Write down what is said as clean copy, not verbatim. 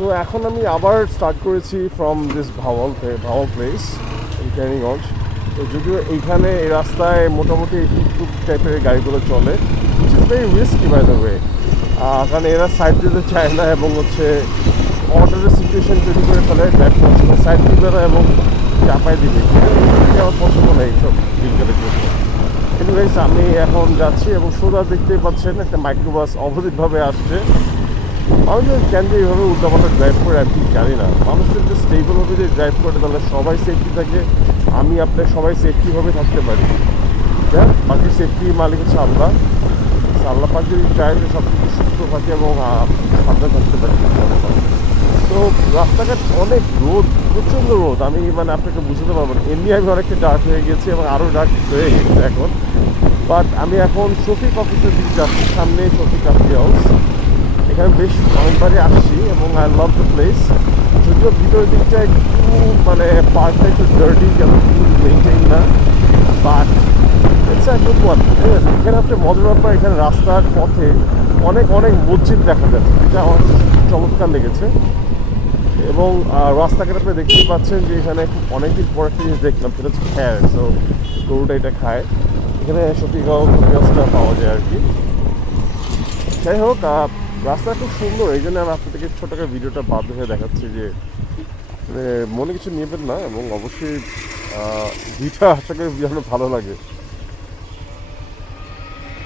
So এখন আমি আবার স্টার্ট করেছি from this Bhawal place in Kaniganj. তো যদিও এইখানে এই রাস্তায় মোটামুটি টুক টাইপের গাড়িগুলো চলে, it's is very risky by the way, কারণ এরা সাইড দিতে চায় না এবং হচ্ছে অর্ডারের সিচুয়েশন তৈরি করে ফেলে, ড্রাইভ করছে সাইড দিবে না এবং চাপায় দিবে। এটা আমার পছন্দ নেই এইসব দিকগুলো করতে। এনিওয়েজ আমি এখন যাচ্ছি এবং সোজা দেখতেই পাচ্ছেন একটা মাইক্রোবাস অবধিকভাবে আসছে। মানুষজন কেন যে এইভাবে উল্টাপাল্টা ড্রাইভ করে আমি ঠিক জানি না। মানুষ যদি স্টেবলভাবে যদি ড্রাইভ করে তাহলে সবাই সেফটি থাকে, আমি আপনার সবাই সেফটিভাবে থাকতে পারি। হ্যাঁ, বাকি সেফটি মালিক হচ্ছে আল্লাহ। আল্লাহ পাক যদি চায় যে সব কিছু সুস্থ থাকে এবং সাবধান থাকতে পারি। তো রাস্তাঘাট অনেক রোদ, প্রচণ্ড রোদ, আমি মানে আপনাকে বুঝতে পারবো না। এমনি আমি অনেকটা ডার্ক হয়ে গেছি এবং আরও ডার্ক হয়ে গেছে এখন। বাট আমি এখন শফিক অফিসের দিকে যাচ্ছি, সামনে শফিক কফি হাউস। এখানে বেশ অনেকবারই আসছি এবং আই লাভ দ্য প্লেস। যদিও ভিতরের দিকটা একটু মানে পার্কটা একটু ডার্টি, কেন মেনটেইন না, but it's a good one. ঠিক আছে, এখানে একটা মজার ব্যাপার, এখানে রাস্তার পথে অনেক অনেক মসজিদ দেখা যাচ্ছে, এটা আমার চমৎকার লেগেছে। এবং রাস্তাঘাট আপনি দেখতেই পাচ্ছেন যে এখানে অনেকদিন পর একটা জিনিস দেখলাম, সেটা হচ্ছে খ্যার। সো গরুটা এটা খায়, এখানে সফিগাঁওটা পাওয়া যায় আর কি। যাই হোক, রাস্তা খুব সুন্দর, এই জন্য আমি আপনাদেরকে ছোটো করে ভিডিওটা বাধ্য হয়ে দেখাচ্ছি যে মনে কিছু নেবেন না এবং অবশ্যই ভিডিওটা আশা করি যেন ভালো লাগে।